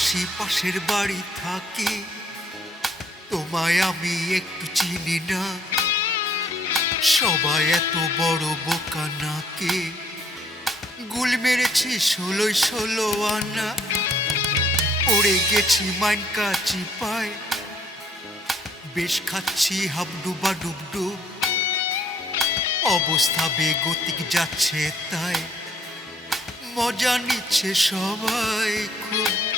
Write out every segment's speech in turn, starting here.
আশেপাশের বাড়ি থাকি। তোমায় আমি একটু চিনি না। সবাই এত বড় বোকা নাকে। গুল মেরেছি ষোলোই ষোলো আনা। পড়ে গেছি মাইনকা চিপায়। বেশ খাচ্ছি হাবডুবা ডুবডুব অবস্থা বেগতিক যাচ্ছে তাই। মজা নিচ্ছে সবাই খুব।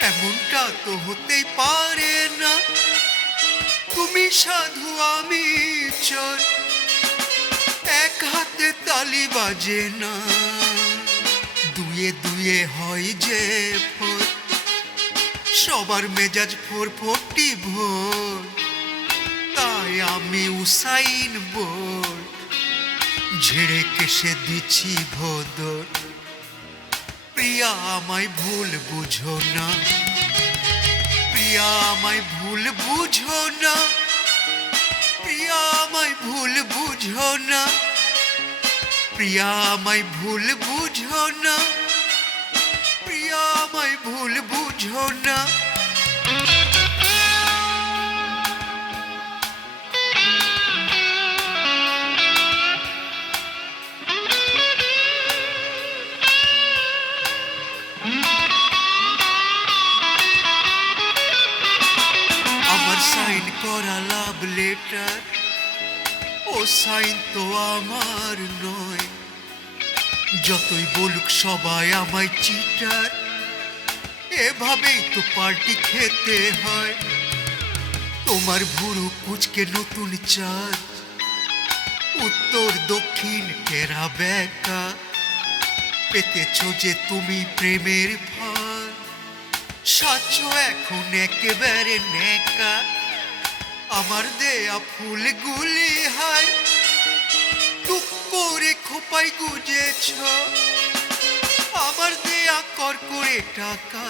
এমনটা তো হতেই পারে না। তুমি সাধু, আমি চোর এক হাতে তালি বাজে না। দুয়ে দুয়ে হয় যে ফোর সবার মেজাজ ফোর ফোরটি ভোর। তাই আমি উসাইন বোর। ঝেড়ে কেসে দিচ্ছি ভোদর। প্রিয়া আমায় ভুল বুঝো না। প্রিয়া আমায় ভুল বুঝো না। প্রিয়া আমায় ভুল বুঝো না। প্রিয়া আমায় ভুল বুঝো না। প্রিয়া আমায় ভুল বুঝো না। সাইন করা লাভ লেটার ও সাইন তো আমার নয়। যতই বলুক সবাই আমায় চিটার এভাবেই তো পার্টি খেতে হয়। তোমার ভুরু কুচকে নতুন চাঁদ। উত্তর, দক্ষিণ, টেরা ব্যাকা পেতেছ যে তুমি প্রেমের ভার। সাচ্ছ এখন একেবারে নেকা আমার দেয়া ফুলগুলি হায়, টুক করে খোপাই গুজেছ। আমার দেয়া কর করে টাকা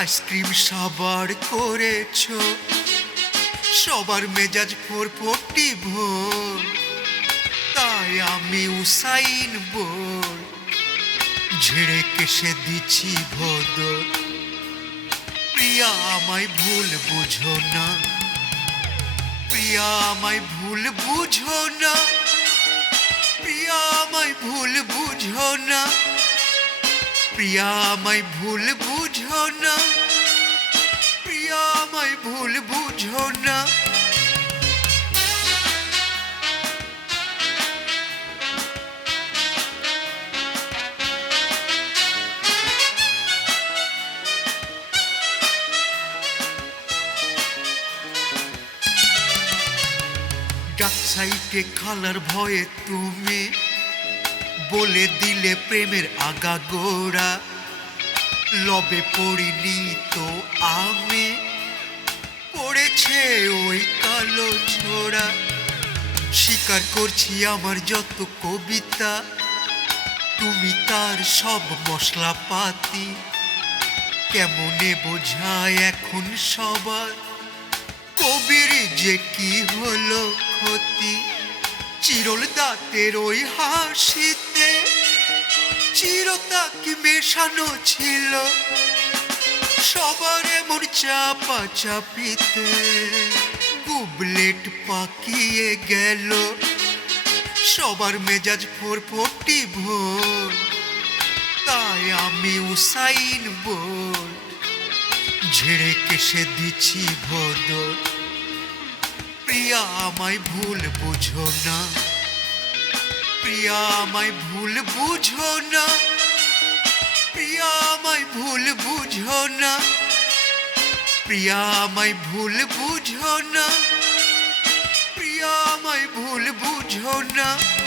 আইসক্রিম সাবার করেছ। সবার মেজাজ ফোর ফোরটি ভোর, তাই আমি উসাইন বোর। ঝেড়ে কেসে দিচ্ছি ভোদর। প্রিয়া, আমায় ভুল বুঝো না। প্রিয়া, আমায় ভুল বুঝো না। প্রিয়া, আমায় ভুল বুঝো না। প্রিয়া, আমায় ভুল বুঝো না। প্রিয়া, আমায় ভুল বুঝো না। ডাক সাইটে খালার ভয়ে তুমি বলে দিলে প্রেমের আগা গোড়া। লবে পড়িনি তো আমি, পড়েছে ওই কালো ছোড়া। স্বীকার করছি আমার যত কবিতা, তুমি তার সব মশলাপাতি। কেমনে বোঝায় এখন সবার? কবির যে কি হলো ক্ষতি? চিরল দাঁতের ওই হাসিতে চিরতা কি মেশানো ছিল। সবার এমন চাপা চাপিতে গুবলেট পাকিয়ে গেল। সবার মেজাজ ফোর ফোরটি ভোর, তাই আমি উসাইন বোর ঝেড়ে কেসে দিচ্ছি ভোদর প্রিয়া, আমায় ভুল বুঝো না। প্রিয়া, আমায় ভুল বুঝো না। প্রিয়া, আমায় ভুল বুঝো না। প্রিয়া, আমায় ভুল বুঝো না। প্রিয়া, আমায় ভুল বুঝো না।